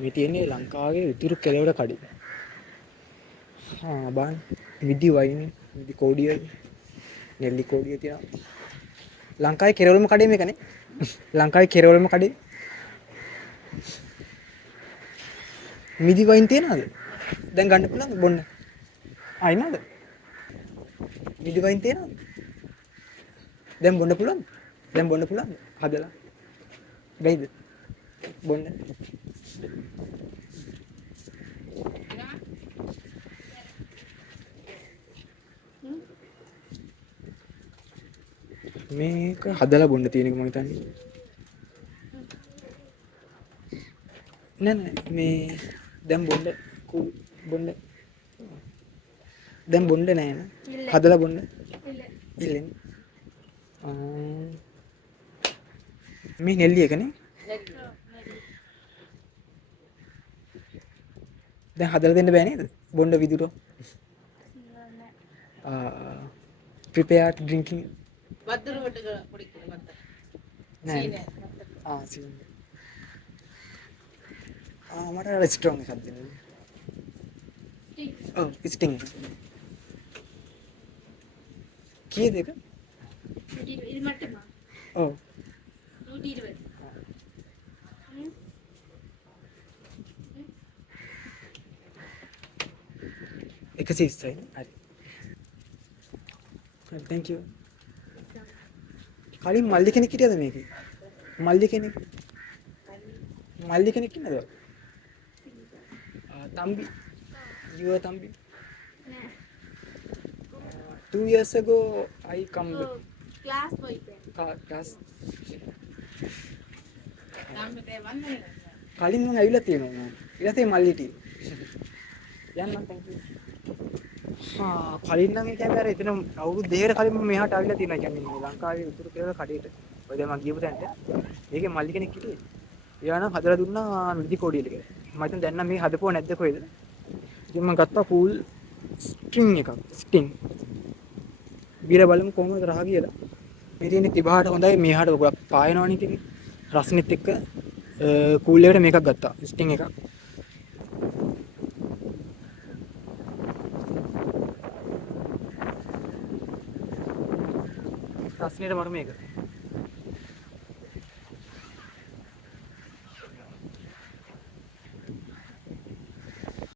මේ තියෙන්නේ ලංකාවේ උතුරු කෙළවර කඩේ. බලන්න මිදි වයින් මිදි කෝඩිය නෙල්ලි කෝඩිය තියෙනවා. ලංකාවේ කෙරවලම කඩේ මේකනේ. ලංකාවේ කෙරවලම කඩේ මිදි වයින් තියනවාද? දැන් ගන්න පුළුවන්ද බොන්න? ඉන්නවද? මිදි වයින් තියනවාද? දැන් බොන්න පුළුවන්ද? දැන් බොන්න පුළුවන්ද? හදලා. බැයිද? බොන්න. මේක හදලා බොන්න තියෙන එක මම හිතන්නේ. නෑ මේ දැන් බොන්න බොන්න දැන් බොන්න නෑ නේ. හදලා බොන්න. ඉල්ලෙන්. මේ නෙල්ලි එකනේ. දැන් හදලා දෙන්න බෑ නේද? බොන්න විදුරෝ. Prepared drinking. වතුර පොඩි වතුර. නෑ. සීනි. මට අර ස්ට්‍රෝං එකක් දෙන්න. ඔව් ස්ටිං. කීයද එක? 120 මට්ටම. ඔව්. 120. 120යි. හරි. thank you. කලින් මල්ලි කෙනෙක් හිටියද මේකේ? මල්ලි කෙනෙක්. මල්ලි කෙනෙක් ඉන්නද? තම්බි. Your තම්බි. 2 years ago I come back. Class boyfriend. class. තාම බෑ වන්නේ. කලින් මම ඇවිල්ලා තියෙනවා. ඊට පස්සේ මල්ලි හිටියේ. යන්න thank you. කලින් නම් ඒ කියන්නේ අර එතන අවුරුදු දෙකකට කලින් මම මෙහාට ආවිලා තියෙනවා. කියන්නේ මේ ලංකාවේ උතුරු කෙළවර කඩේට. ඔය දැන් මම ගියපු තැනට. ඒකේ මල්ලි කෙනෙක් හිටියේ. එයා නම් හදලා දුන්නා මිදි කෝඩියට කියලා. මම හිතන්නේ දැන් නම් මේ හදපුව නැද්ද කොහෙද? ඉතින් මම ගත්තා කූල් ස්ටිං එකක්. ස්ටිං. බීර බලමු කොහොමද රහ කියලා. මේ තියෙන්නේ තිබහට හොඳයි මෙහාට ගොඩක් පායනවනේ ඉතින්. රස්නෙත් එක්ක කූල් එකට මේකක් ගත්තා. ස්ටිං එකක්. රස්නෙට මර මේක.